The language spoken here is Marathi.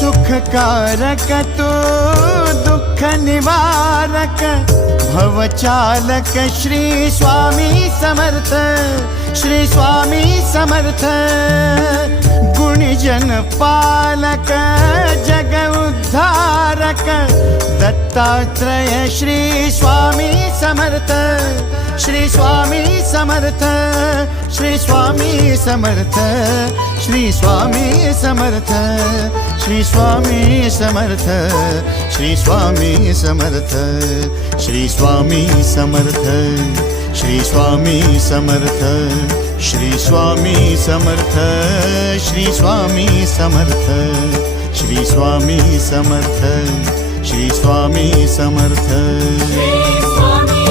सुखकारक तो दुःख निवारक भवचालक श्री स्वामी समर्थ, श्री स्वामी समर्थ। गुणीजन पालक जग उद्धारक दत्तात्रेय श्री स्वामी समर्थ, श्री स्वामी समर्थ, श्री स्वामी समर्थ, श्री स्वामी समर्थ, श्री स्वामी समर्थ, श्री स्वामी समर्थ, श्री स्वामी समर्थ, श्री स्वामी समर्थ, श्री स्वामी समर्थ, श्री स्वामी समर्थ, श्री स्वामी समर्थ, श्री स्वामी समर्थ, श्री स्वामी